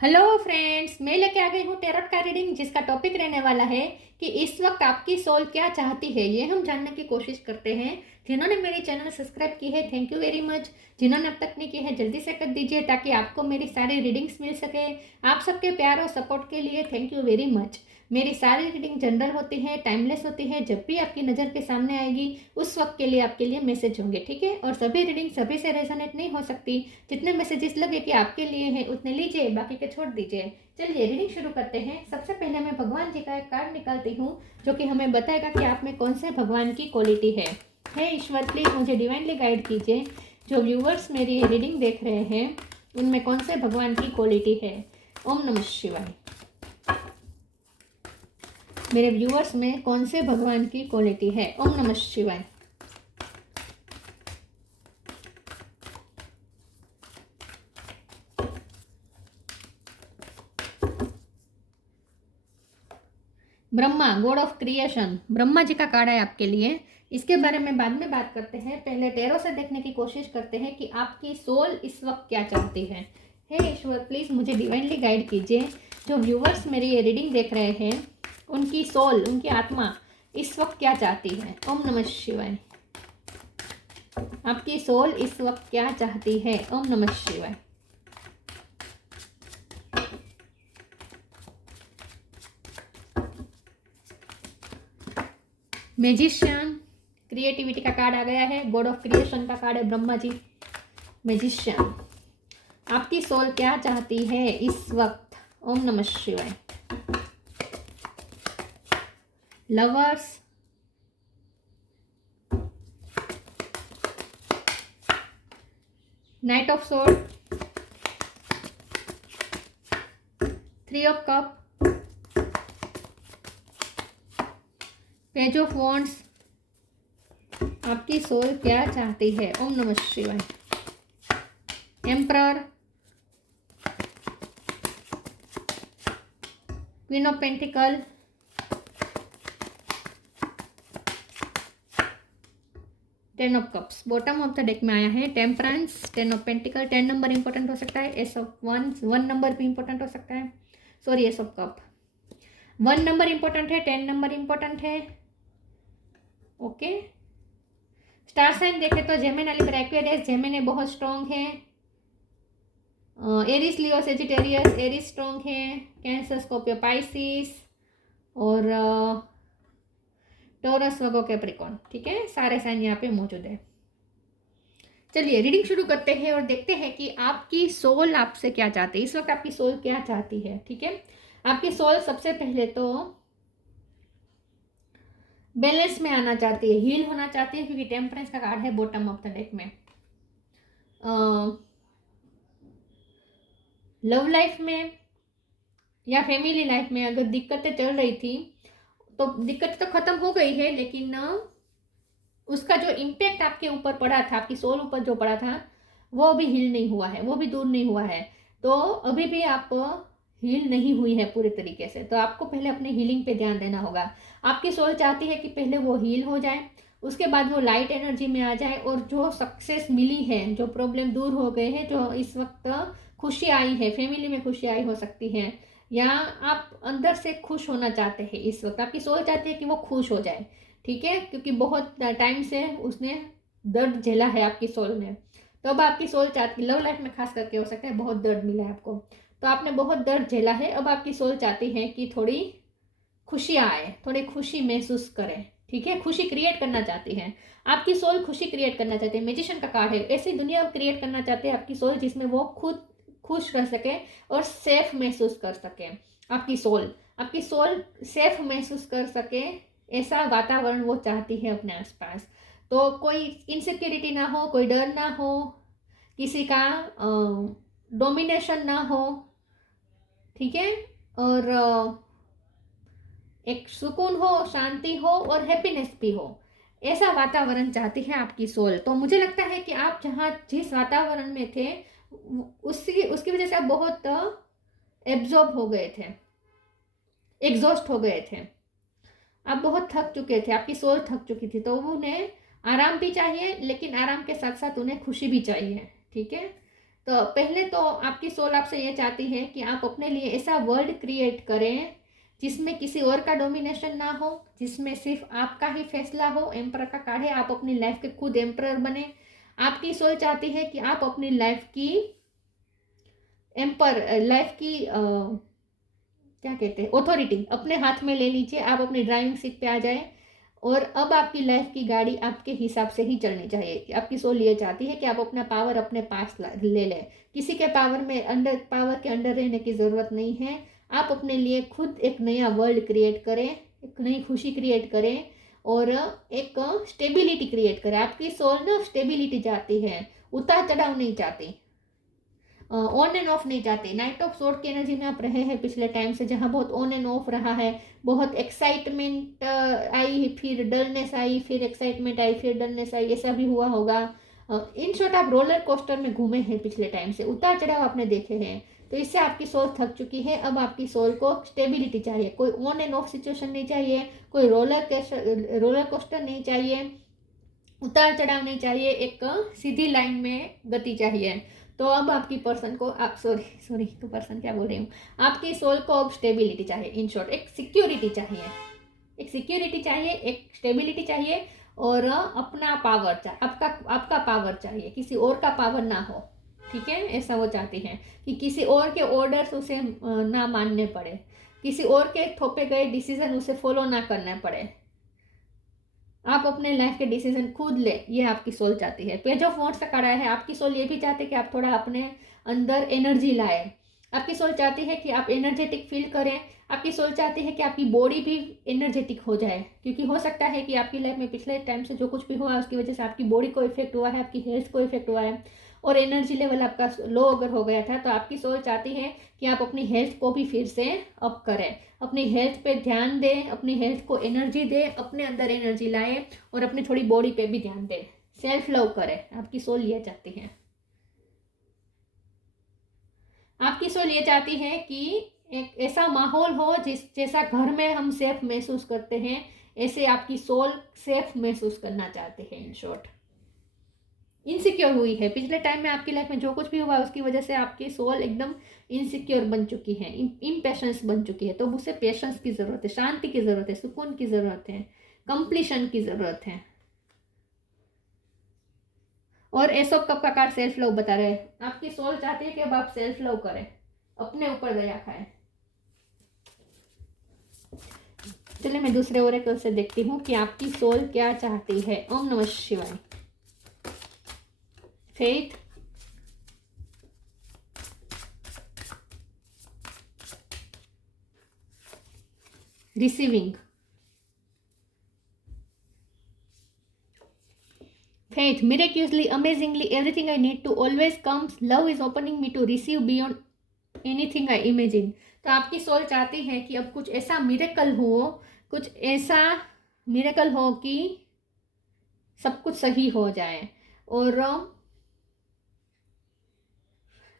Hello friends, मैं लेके आ गई हूँ टेरोट का रीडिंग जिसका टॉपिक रहने वाला है कि इस वक्त आपकी सोल क्या चाहती है। ये हम जानने की कोशिश करते हैं। जिन्होंने मेरी चैनल सब्सक्राइब की है, थैंक यू वेरी मच। जिन्होंने अब तक नहीं की है, जल्दी से कर दीजिए ताकि आपको मेरी सारी रीडिंग्स मिल सके। आप सबके प्यार और सपोर्ट के लिए थैंक यू वेरी मच। मेरी सारी रीडिंग जनरल होती है, टाइमलेस होती है। जब भी आपकी नज़र के सामने आएगी उस वक्त के लिए आपके लिए मैसेज होंगे, ठीक है। और सभी रीडिंग सभी से रेजोनेट नहीं हो सकती। जितने मैसेजेस लगे कि आपके लिए हैं उतने लीजिए, बाकी के छोड़ दीजिए। चलिए रीडिंग शुरू करते हैं। सबसे पहले मैं भगवान जी का एक कार्ड निकालती हूँ जो कि हमें बताएगा कि आप में कौन से भगवान की क्वालिटी है। हे ईश्वर, प्लीज़ मुझे डिवाइनली गाइड कीजिए। जो व्यूवर्स मेरी रीडिंग देख रहे हैं उनमें कौन से भगवान की क्वालिटी है। ओम नमः शिवाय। मेरे व्यूवर्स में कौन से भगवान की क्वालिटी है। ओम नमः शिवाय। Brahma, god of creation, Brahma ji का कार्ड है आपके लिए। इसके बारे में बाद में बात करते हैं। पहले टेरो से देखने की कोशिश करते हैं कि आपकी सोल इस वक्त क्या चाहती है। हे ईश्वर, प्लीज़ मुझे डिवाइनली गाइड कीजिए। जो व्यूवर्स मेरी ये रीडिंग देख रहे हैं उनकी सोल, उनकी आत्मा इस वक्त क्या चाहती है। ओम नमः शिवाय। आपकी सोल इस वक्त क्या चाहती है। ओम नमः शिवाय। मैजिशियन, क्रिएटिविटी का कार्ड आ गया है। गॉड ऑफ क्रिएशन का कार्ड है ब्रह्मा जी। मैजिशियन, आपकी सोल क्या चाहती है इस वक्त। ओम नमः शिवाय। Lovers, night of sword, three of cup, page of wands. आपकी सोल क्या चाहती है। ओम नमः शिवाय। Emperor, queen of pentacle, ten of cups. Bottom of the deck में आया है temperance, ten of pentacle. 10 number important हो सकता है। एस ऑफ वन नंबर भी इंपॉर्टेंट हो सकता है। Sorry, S of cup 1 number important है, 10 नंबर इंपॉर्टेंट है। ओके, स्टार साइन देखे तो जेमिनी, लिब्रा, एक्वेरियस। जेमिनी बहुत स्ट्रॉन्ग है। एरिस, लियो, सेजिटेरियस, एरिस स्ट्रॉन्ग है। कैंसर, स्कॉर्पियो, पाइसिस और टॉरस, वर्गो, कैप्रिकॉर्न। ठीक है, सारे साइन यहाँ पे मौजूद है। चलिए रीडिंग शुरू करते हैं और देखते हैं कि आपकी सोल आपसे क्या चाहती है इस वक्त। आपकी सोल क्या चाहती है, ठीक है। आपकी सोल सबसे पहले तो बैलेंस में आना चाहती है, हील होना चाहती है, क्योंकि टेम्परेंस का कार्ड है बॉटम ऑफ द डेक में। लव लाइफ में या फैमिली लाइफ में अगर दिक्कतें चल रही थी तो दिक्कत तो खत्म हो गई है, लेकिन उसका जो इम्पैक्ट आपके ऊपर पड़ा था, आपकी सोल ऊपर जो पड़ा था, वो अभी हील नहीं हुआ है, वो भी दूर नहीं हुआ है। तो अभी भी आप हील नहीं हुई है पूरे तरीके से। तो आपको पहले अपने हीलिंग पे ध्यान देना होगा। आपकी सोल चाहती है कि पहले वो हील हो जाए, उसके बाद वो लाइट एनर्जी में आ जाए और जो सक्सेस मिली है, जो प्रॉब्लम दूर हो गए हैं, जो इस वक्त खुशी आई है, फैमिली में खुशी आई हो सकती है, या आप अंदर से खुश होना चाहते हैं इस वक्त। आपकी सोल चाहती है कि वो खुश हो जाए, ठीक है, क्योंकि बहुत टाइम से उसने दर्द झेला है आपकी सोल ने। तो अब आपकी सोल चाहती, लव लाइफ में खास करके हो सकता है बहुत दर्द मिला है आपको, तो आपने बहुत दर्द झेला है। अब आपकी सोल चाहती है कि थोड़ी खुशी आए, थोड़ी खुशी महसूस करें, ठीक है, खुशी क्रिएट करना चाहती है। आपकी सोल खुशी क्रिएट करना चाहती है। मैजिशियन का कार्ड है। ऐसी दुनिया क्रिएट करना चाहते हैं आपकी सोल जिसमें वो खुद खुश रह सके और सेफ महसूस कर सके। आपकी सोल सेफ महसूस कर सके, ऐसा वातावरण वो चाहती है अपने आसपास। तो कोई इनसिक्योरिटी ना हो, कोई डर ना हो, किसी का डोमिनेशन ना हो, ठीक है, और एक सुकून हो, शांति हो और हैप्पीनेस भी हो, ऐसा वातावरण चाहती है आपकी सोल। तो मुझे लगता है कि आप जहाँ जिस वातावरण में थे उसकी वजह से आप बहुत एब्जॉर्ब हो गए थे, एग्जॉस्ट हो गए थे, आप बहुत थक चुके थे, आपकी सोल थक चुकी थी। तो उन्हें आराम भी चाहिए, लेकिन आराम के साथ साथ उन्हें खुशी भी चाहिए, ठीक है। तो पहले तो आपकी सोल आपसे ये चाहती है कि आप अपने लिए ऐसा वर्ल्ड क्रिएट करें जिसमें किसी और का डोमिनेशन ना हो, जिसमें सिर्फ आपका ही फैसला हो। एम्पर का कार्ड है, आप अपनी लाइफ के खुद एम्परर बने। आपकी सोल चाहती है कि आप अपनी लाइफ की क्या कहते हैं, ऑथोरिटी अपने हाथ में ले लीजिए। आप अपनी ड्राइविंग सीट पे आ जाए और अब आपकी लाइफ की गाड़ी आपके हिसाब से ही चलनी चाहिए। आपकी सोल ये चाहती है कि आप अपना पावर अपने पास ले लें। किसी के पावर के अंडर रहने की ज़रूरत नहीं है। आप अपने लिए खुद एक नया वर्ल्ड क्रिएट करें, एक नई खुशी क्रिएट करें और एक स्टेबिलिटी क्रिएट करें। आपकी सोल ना स्टेबिलिटी चाहती है, उतार चढ़ाव नहीं चाहती, ऑन एंड ऑफ नहीं चाहते। नाइट ऑफ सोर्ड की एनर्जी में आप रहे हैं पिछले टाइम से, जहाँ बहुत ऑन एंड ऑफ रहा है, बहुत एक्साइटमेंट आई, फिर डलनेस आई, फिर एक्साइटमेंट आई, फिर डलनेस आई, ऐसा भी हुआ होगा। इन शॉर्ट आप रोलर कोस्टर में घूमे हैं पिछले टाइम से, उतार चढ़ाव आपने देखे हैं। तो इससे आपकी सोल थक चुकी है। अब आपकी सोल को स्टेबिलिटी चाहिए, कोई ऑन एंड ऑफ सिचुएशन नहीं चाहिए, कोई रोलर कोस्टर नहीं चाहिए, उतार चढ़ाव नहीं चाहिए, एक सीधी लाइन में गति चाहिए। तो अब आपकी पर्सन को तो पर्सन क्या बोल रही हूँ, आपकी सोल को अब स्टेबिलिटी चाहिए। इन शॉर्ट एक सिक्योरिटी चाहिए, एक स्टेबिलिटी चाहिए और अपना पावर चाहिए, आपका पावर चाहिए, किसी और का पावर ना हो। ठीक है, ऐसा वो चाहती हैं कि किसी और के ऑर्डर्स उसे ना मानने पड़े, किसी और के थोपे गए डिसीजन उसे फॉलो ना करने पड़े। आप अपने लाइफ के डिसीजन खुद ले, ये आपकी सोल चाहती है। पेज ऑफ वॉन्ड्स का कार्ड है, आपकी सोल ये भी चाहती है कि आप थोड़ा अपने अंदर एनर्जी लाए। आपकी सोल चाहती है कि आप एनर्जेटिक फील करें। आपकी सोल चाहती है कि आपकी बॉडी भी एनर्जेटिक हो जाए, क्योंकि हो सकता है कि आपकी लाइफ में पिछले टाइम से जो कुछ भी हुआ उसकी वजह से आपकी बॉडी को इफेक्ट हुआ है, आपकी हेल्थ को इफेक्ट हुआ है और एनर्जी लेवल आपका लो अगर हो गया था, तो आपकी सोल चाहती है कि आप अपनी हेल्थ को भी फिर से अप करें, अपनी हेल्थ पे ध्यान दें, अपनी हेल्थ को एनर्जी दें, अपने अंदर एनर्जी लाएं और अपनी थोड़ी बॉडी पे भी ध्यान दें, सेल्फ लव करें। आपकी सोल ये चाहती है। आपकी सोल ये चाहती है कि एक ऐसा माहौल हो जैसा घर में हम सेफ महसूस करते हैं, ऐसे आपकी सोल सेफ महसूस करना चाहते हैं। इन शॉर्ट इनसिक्योर हुई है पिछले टाइम में, आपकी लाइफ में जो कुछ भी हुआ उसकी वजह से आपकी सोल एकदम इनसिक्योर बन चुकी है, इम्पेशेंस बन चुकी है। तो उसे पेशेंस की ज़रूरत है, शांति की ज़रूरत है, सुकून की ज़रूरत है, कंप्लीशन की ज़रूरत है। और एसोप कप का कार्ड सेल्फ लव बता रहे हैं। आपकी सोल चाहती है कि अब आप सेल्फ लव करें, अपने ऊपर दया खाएं। चलिए मैं दूसरे ओरेकल से देखती हूँ कि आपकी सोल क्या चाहती है। ओम नमः शिवाय। Faith, receiving, faith, miraculously, amazingly, everything I need to always comes, love is opening me to receive beyond anything I imagine। तो आपकी सोल चाहती है कि अब कुछ ऐसा मिरेकल हो कि सब कुछ सही हो जाए और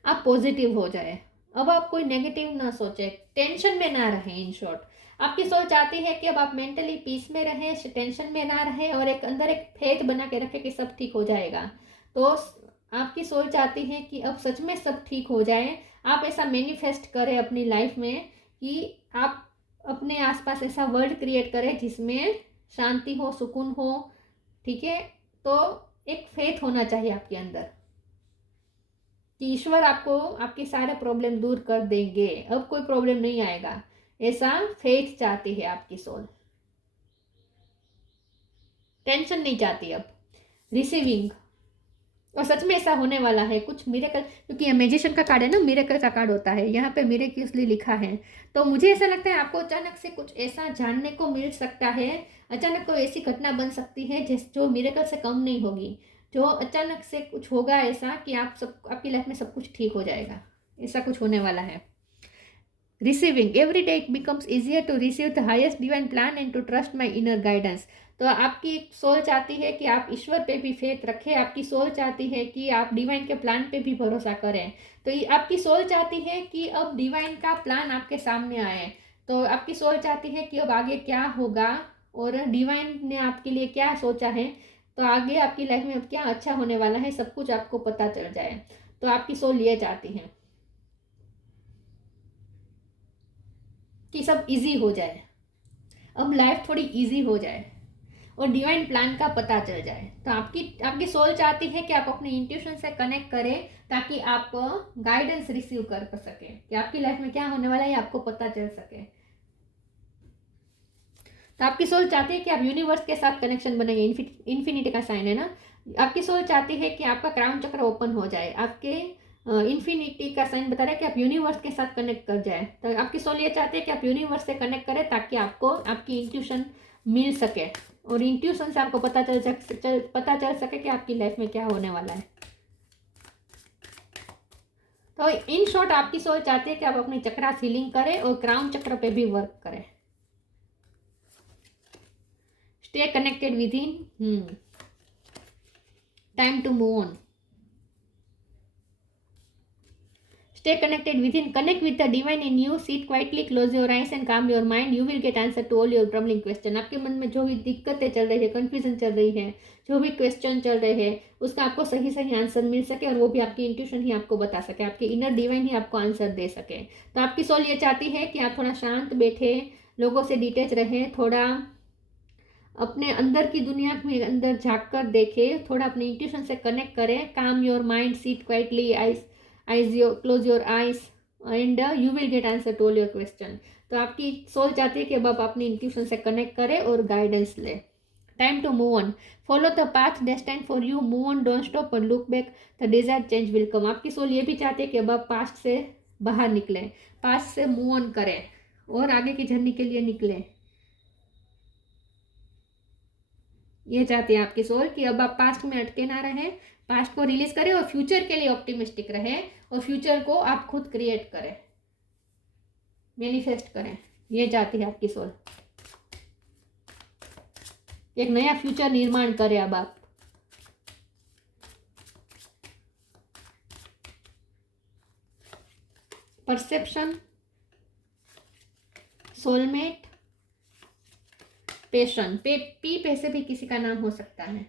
आप पॉजिटिव हो जाए। अब आप कोई नेगेटिव ना सोचे, टेंशन में ना रहें। इन शॉर्ट आपकी सोल चाहती है कि अब आप मेंटली पीस में रहें, टेंशन में ना रहें और एक अंदर एक फेथ बना के रखें कि सब ठीक हो जाएगा। तो आपकी सोल चाहती है कि अब सच में सब ठीक हो जाए। आप ऐसा मैनिफेस्ट करें अपनी लाइफ में कि आप अपने आसपास ऐसा वर्ल्ड क्रिएट करें जिसमें शांति हो, सुकून हो। ठीक है, तो एक फेथ होना चाहिए आपके अंदर कि ईश्वर आपको आपके सारे प्रॉब्लम दूर कर देंगे, अब कोई प्रॉब्लम नहीं आएगा। ऐसा फेथ चाहती है आपकी सोल, टेंशन नहीं चाहती। अब रिसीविंग, और सच में ऐसा होने वाला है कुछ मिरेकल, क्योंकि ये मैजिशियन का कार्ड है ना, मिरेकल का कार्ड होता है। यहाँ पे मिरेक्युलसली लिखा है, तो मुझे ऐसा लगता है आपको अचानक से कुछ ऐसा जानने को मिल सकता है, अचानक कोई ऐसी घटना बन सकती है जो मिरेकल से कम नहीं होगी, जो अचानक से कुछ होगा ऐसा कि आपकी लाइफ में सब कुछ ठीक हो जाएगा। ऐसा कुछ होने वाला है। Receiving, every day it becomes easier to receive the highest divine plan and to trust my inner guidance. तो आपकी सोल चाहती है कि आप ईश्वर पे भी फेथ रखें, आपकी सोल चाहती है कि आप डिवाइन के प्लान पे भी भरोसा करें। तो आपकी सोल चाहती है कि अब डिवाइन का प्लान आपके सामने आए। तो आपकी सोल चाहती है कि अब आगे क्या होगा और डिवाइन ने आपके लिए क्या सोचा है, तो आगे आपकी लाइफ में अब क्या अच्छा होने वाला है, सब कुछ आपको पता चल जाए। तो आपकी सोल ये चाहती है कि सब इजी हो जाए, अब लाइफ थोड़ी इजी हो जाए और डिवाइन प्लान का पता चल जाए। तो आपकी सोल चाहती है कि आप अपने इंट्यूशन से कनेक्ट करें ताकि आप गाइडेंस रिसीव कर सके कि आपकी लाइफ में क्या होने वाला है आपको पता चल सके। तो आपकी सोल चाहती है कि आप यूनिवर्स के साथ कनेक्शन बनाइए, इन्फिनिटी का साइन है ना। आपकी सोल चाहती है कि आपका क्राउन चक्र ओपन हो जाए, आपके इन्फिनिटी का साइन बता रहा है कि आप यूनिवर्स के साथ कनेक्ट कर जाए। तो आपकी सोल ये चाहती है कि आप यूनिवर्स से कनेक्ट करें ताकि आपको आपकी इंट्यूशन मिल सके और इंट्यूशन से आपको पता चल सके कि आपकी लाइफ में क्या होने वाला है। तो इन शॉर्ट आपकी सोच चाहती है कि आप अपनी चक्रा सीलिंग करें और क्राउन चक्र पे भी वर्क करें। Stay connected within, time to move on. Stay connected within, connect with the divine in you, sit quietly, close your eyes and calm your mind. You will get answer to all your troubling question. आपके मन में जो भी दिक्कतें चल रही है, confusion चल रही है, जो भी क्वेश्चन चल रहे हैं, उसका आपको सही सही आंसर मिल सके और वो भी आपकी इंट्यूशन ही आपको बता सके, आपके इनर डिवाइन ही आपको आंसर दे सके। तो आपकी सोल ये चाहती है कि आप थोड़ा शांत बैठे, लोगों से डिटेच रहे, थोड़ा अपने अंदर की दुनिया में अंदर झाँक कर देखे, थोड़ा अपने इंट्यूशन से कनेक्ट करें, काम your mind, seat quietly, close your eyes and you will get answer to all your question। तो आपकी सोल चाहती है कि अब आप अपनी इंट्यूशन से कनेक्ट करें और गाइडेंस ले। Time to move on, follow the path destined for you, move on, don't stop और look back, the desired change will come. आपकी सोल ये भी चाहती है कि अब आप पास्ट से बाहर निकले, पास्ट से मूव ऑन करें और आगे की जर्नी के लिए निकले। ये चाहती है आपकी सोल कि अब आप पास्ट में अटके ना रहे, पास्ट को रिलीज करें और फ्यूचर के लिए ऑप्टिमिस्टिक रहे और फ्यूचर को आप खुद क्रिएट करें, मैनिफेस्ट करें। ये चाहती है आपकी सोल, एक नया फ्यूचर निर्माण करें अब आप। परसेप्शन, सोलमेट, पैशन, पी पे से भी किसी का नाम हो सकता है।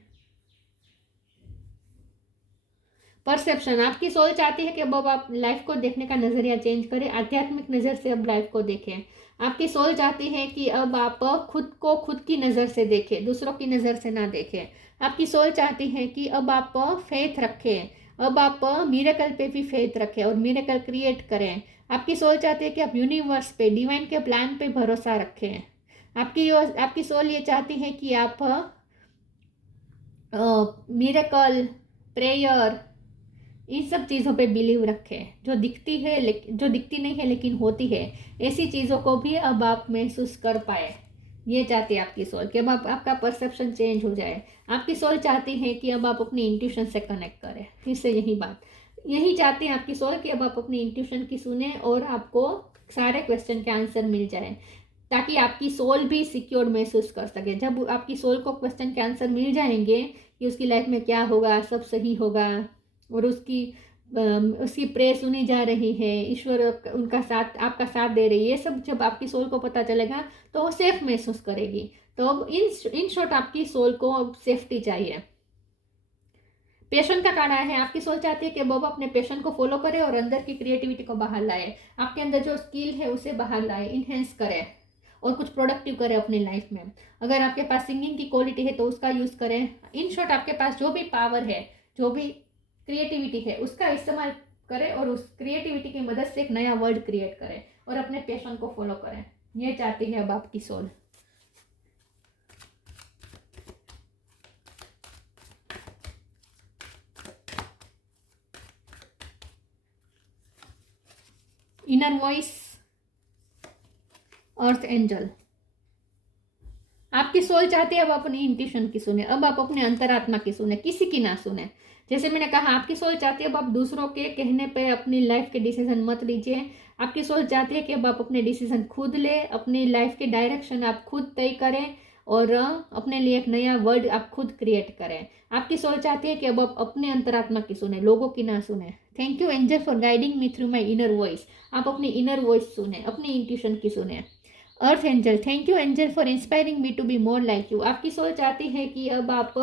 परसेप्शन, आपकी सोल चाहती है कि अब आप लाइफ को देखने का नजरिया चेंज करें, आध्यात्मिक नजर से अब लाइफ को देखें। आपकी सोल चाहती है कि अब आप खुद को खुद की नजर से देखें, दूसरों की नजर से ना देखें। आपकी सोल चाहती है कि अब आप फेथ रखें, अब आप मिरेकल पे भी फेथ रखें और मिरेकल क्रिएट करें। आपकी सोल चाहती है कि आप यूनिवर्स पे, डिवाइन के प्लान पे भरोसा रखें। आपकी सोल ये चाहती है कि आप मिरेकल, प्रेयर, इन सब चीज़ों पे बिलीव रखें, जो दिखती है लेकिन जो दिखती नहीं है लेकिन होती है, ऐसी चीज़ों को भी अब आप महसूस कर पाए। ये चाहती है आपकी सोल कि अब आपका परसेप्शन चेंज हो जाए। आपकी सोल चाहती है कि अब आप अपनी इंट्यूशन से कनेक्ट करें। फिर से यही चाहती है आपकी सोल कि अब आप अपनी इंट्यूशन की सुने और आपको सारे क्वेश्चन के आंसर मिल जाए ताकि आपकी सोल भी सिक्योर्ड महसूस कर सके। जब आपकी सोल को क्वेश्चन के आंसर मिल जाएंगे कि उसकी लाइफ में क्या होगा, सब सही होगा और उसकी प्रे सुनी जा रही है, ईश्वर उनका साथ, आपका साथ दे रही है, ये सब जब आपकी सोल को पता चलेगा तो वो सेफ महसूस करेगी। तो अब इन शॉर्ट आपकी सोल को अब सेफ्टी चाहिए। पैशन का कार्ड है, आपकी सोल चाहती है कि अब अपने पैशन को फॉलो करे और अंदर की क्रिएटिविटी को बाहर लाए, आपके अंदर जो स्किल है उसे बाहर लाए, इन्हेंस करे और कुछ प्रोडक्टिव करे अपनी लाइफ में। अगर आपके पास सिंगिंग की क्वालिटी है तो उसका यूज़ करें। इन शॉर्ट आपके पास जो भी पावर है, जो भी क्रिएटिविटी है, उसका इस्तेमाल करें और उस क्रिएटिविटी की मदद से एक नया वर्ल्ड क्रिएट करें और अपने पैशन को फॉलो करें। ये चाहती है अब आपकी सोल। इनर वॉइस, अर्थ एंजल, आपकी सोल चाहती है अब अपनी इंट्यूशन की सुने, अब आप अपने अंतरात्मा की सुने, किसी की ना सुने। जैसे मैंने कहा, आपकी सोल चाहती है अब आप दूसरों के कहने पे अपनी लाइफ के डिसीजन मत लीजिए। आपकी सोल चाहती है कि अब आप अपने डिसीजन खुद ले, अपनी लाइफ के डायरेक्शन आप खुद तय करें और अपने लिए एक नया वर्ल्ड आप खुद क्रिएट करें। आपकी सोल चाहती है कि अब आप अपने अंतरात्मा की सुने, लोगों की ना सुने। Thank you angel for guiding me through my inner voice. आप अपनी इनर वॉइस सुने, अपनी इंट्यूशन की सुने। Earth angel, thank you angel for inspiring me to be more like you. आपकी सोल चाहती है कि अब आप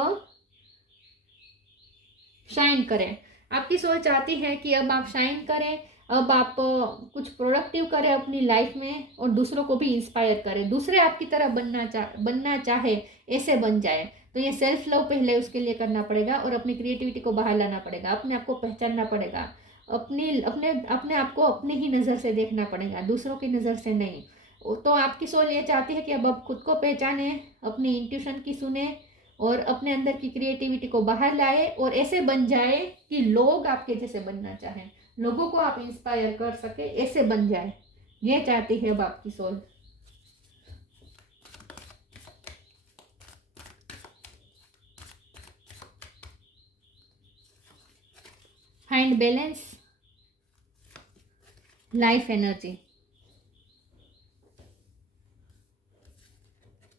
शाइन करें, आपकी सोल चाहती है कि अब आप शाइन करें, अब आप कुछ प्रोडक्टिव करें अपनी लाइफ में और दूसरों को भी इंस्पायर करें, दूसरे आपकी तरह बनना चाहे ऐसे बन जाए। तो ये सेल्फ लव पहले उसके लिए करना पड़ेगा और अपनी क्रिएटिविटी को बाहर लाना पड़ेगा, अपने आप को पहचानना पड़ेगा, अपनी अपने अपने आप को अपने ही नज़र से देखना पड़ेगा, दूसरों की नज़र से नहीं। तो आपकी सोल ये चाहती है कि अब आप खुद को पहचाने, अपनी इंट्यूशन की सुने और अपने अंदर की क्रिएटिविटी को बाहर लाए और ऐसे बन जाए कि लोग आपके जैसे बनना चाहें, लोगों को आप इंस्पायर कर सके, ऐसे बन जाए। ये चाहती है अब आपकी soul. Find balance, life energy.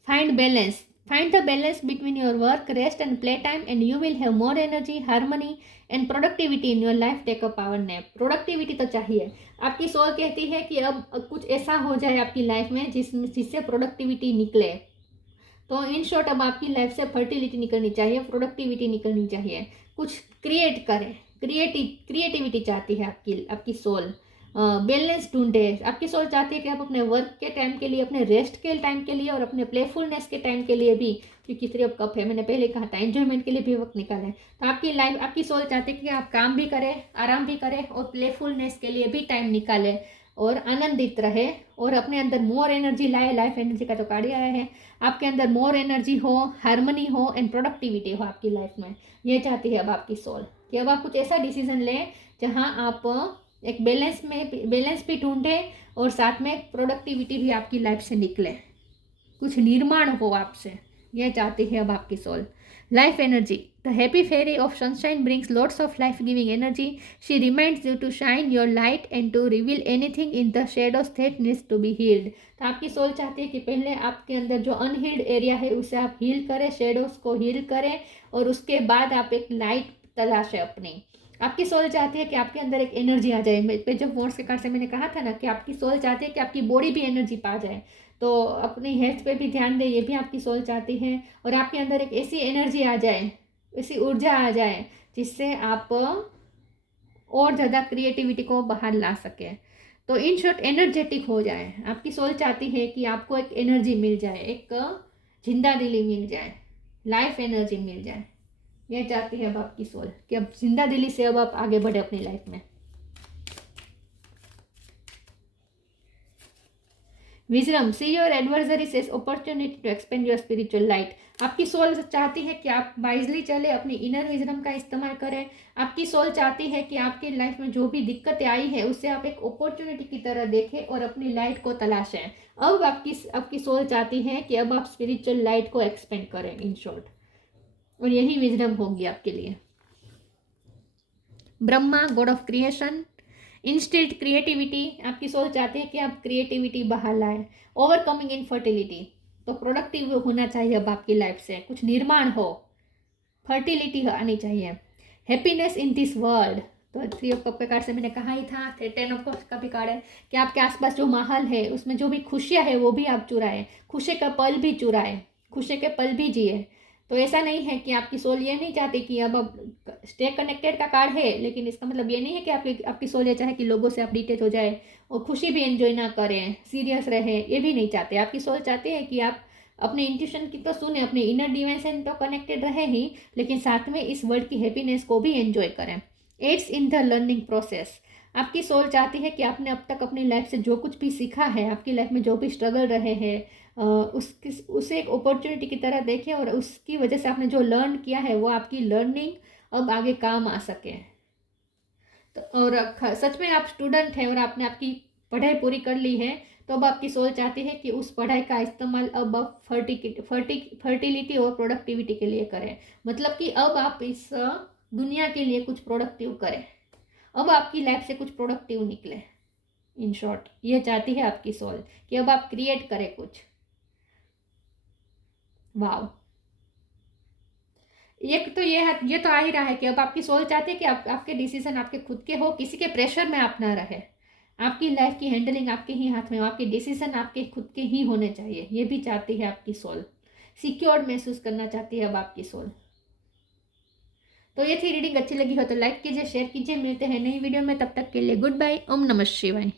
Find balance. Find the balance between your work, rest and playtime and you will have more energy, harmony and productivity in your life. Take a power nap. Productivity तो चाहिए। आपकी soul कहती है कि अब कुछ ऐसा हो जाए आपकी लाइफ में जिससे प्रोडक्टिविटी निकले। तो इन शॉर्ट अब आपकी लाइफ से फर्टिलिटी निकलनी चाहिए, प्रोडक्टिविटी निकलनी चाहिए, कुछ क्रिएट करें। क्रिएटिविटी चाहती है आपकी सोल। बैलेंस ढूंढे। आपकी सोच चाहती है कि आप अपने वर्क के टाइम के लिए, अपने रेस्ट के टाइम के लिए और अपने प्लेफुलनेस के टाइम के लिए भी, क्योंकि 3 ऑफ कप है, मैंने पहले कहा था, एंजॉयमेंट के लिए भी वक्त निकालें। तो आपकी सोच चाहती है कि आप काम भी करें, आराम भी करें और प्लेफुलनेस के लिए भी टाइम निकालें और आनंदित रहे और अपने अंदर मोर एनर्जी लाए। लाइफ एनर्जी का तो कार्ड आया है, आपके अंदर मोर एनर्जी हो, हार्मनी हो एंड प्रोडक्टिविटी हो आपकी लाइफ में। ये चाहती है अब आपकी सोल कि अब आप कुछ ऐसा डिसीजन लें जहाँ आप एक बैलेंस भी ढूंढे और साथ में प्रोडक्टिविटी भी आपकी लाइफ से निकले, कुछ निर्माण हो आपसे। यह चाहती है अब आपकी soul. Life energy, the happy fairy of sunshine brings lots of life giving energy. She reminds you to shine your light and to reveal anything in the shadows that needs to be healed. तो आपकी soul चाहती है कि पहले आपके अंदर जो unhealed area है उसे आप हील करें, शेडोज को हील करें और उसके बाद आप एक लाइट तलाशें अपनी। आपकी सोल चाहती है कि आपके अंदर एक एनर्जी आ जाए। जब वॉर्ड्स के कार्ड से मैंने कहा था ना कि आपकी सोल चाहती है कि आपकी बॉडी भी एनर्जी पा जाए, तो अपनी हेल्थ पे भी ध्यान दें, ये भी आपकी सोल चाहती है। और आपके अंदर एक ऐसी एनर्जी आ जाए, ऐसी ऊर्जा आ जाए जिससे आप और ज़्यादा क्रिएटिविटी को बाहर ला सकें। तो इन शॉर्ट एनर्जेटिक हो जाए। आपकी सोल चाहती है कि आपको एक एनर्जी मिल जाए, एक जिंदा दिली मिल जाए, लाइफ एनर्जी मिल जाए। ये चाहती है अब आपकी सोल कि अब जिंदा दिली से अब आप आगे बढ़े अपनी लाइफ में। Wisdom, see your adversaries as opportunity to expand your spiritual light. आपकी सोल चाहती है कि आप वाइजली चले, अपनी इनर विजडम का इस्तेमाल करें। आपकी सोल चाहती है कि आपकी लाइफ में जो भी दिक्कतें आई है उससे आप एक अपॉर्चुनिटी की तरह देखें और अपनी लाइट को तलाशें। अब आपकी सोल चाहती है कि अब आप स्पिरिचुअल लाइट को एक्सपेंड करें इन शॉर्ट, और यही विजडम होगी आपके लिए। Brahma, god of creation, instilled creativity. आपकी सोल चाहती है कि आप क्रिएटिविटी बाहर लाए। ओवरकमिंग इनफर्टिलिटी, तो प्रोडक्टिव होना चाहिए अब आपकी लाइफ से, कुछ निर्माण हो, फर्टिलिटी आनी चाहिए। हैप्पीनेस इन दिस वर्ल्ड, तो 3 ऑफ कप के कार्ड से मैंने कहा ही था, 10 ऑफ कप का भी कार्ड है कि आपके आसपास जो माहौल है उसमें जो भी खुशियाँ है वो भी आप चुराए, खुशी का पल भी चुराए, खुशी के पल भी जिए। तो ऐसा नहीं है कि आपकी सोल ये नहीं चाहती कि अब स्टे कनेक्टेड का कार्ड है, लेकिन इसका मतलब ये नहीं है कि आपकी सोल ये चाहे कि लोगों से आप डिटेच हो जाए और खुशी भी एंजॉय ना करें, सीरियस रहे, ये भी नहीं चाहते। आपकी सोल चाहती है कि आप अपने इंट्यूशन की तो सुने, अपने इनर डिमेंशन तो कनेक्टेड रहे ही, लेकिन साथ में इस वर्ल्ड की हैप्पीनेस को भी एंजॉय करें। Aids in the learning process. आपकी सोल चाहती है कि आपने अब तक अपनी लाइफ से जो कुछ भी सीखा है, आपकी लाइफ में जो भी स्ट्रगल रहे हैं, उसे एक अपॉर्चुनिटी की तरह देखें और उसकी वजह से आपने जो लर्न किया है वो आपकी लर्निंग अब आगे काम आ सके। तो और सच में आप स्टूडेंट हैं और आपने आपकी पढ़ाई पूरी कर ली है, तो अब आपकी सोच चाहती है कि उस पढ़ाई का इस्तेमाल अब आप फर्टिलिटी और प्रोडक्टिविटी के लिए करें। मतलब कि अब आप इस दुनिया के लिए कुछ प्रोडक्टिव करें, अब आपकी लाइफ से कुछ प्रोडक्टिव निकले। इन शॉर्ट ये चाहती है आपकी सोल कि अब आप क्रिएट करें कुछ। वाव, एक तो ये तो आ ही रहा है कि अब आपकी सोल चाहती है कि आपके डिसीजन आपके खुद के हो, किसी के प्रेशर में आप ना रहे, आपकी लाइफ की हैंडलिंग आपके ही हाथ में हो, आपके डिसीजन आपके खुद के ही होने चाहिए। ये भी चाहती है आपकी सोल। सिक्योर्ड महसूस करना चाहती है अब आपकी सोल। तो ये थी रीडिंग, अच्छी लगी हो तो लाइक कीजिए, शेयर कीजिए। मिलते हैं नई वीडियो में, तब तक के लिए गुड बाय। ओम नमः शिवाय।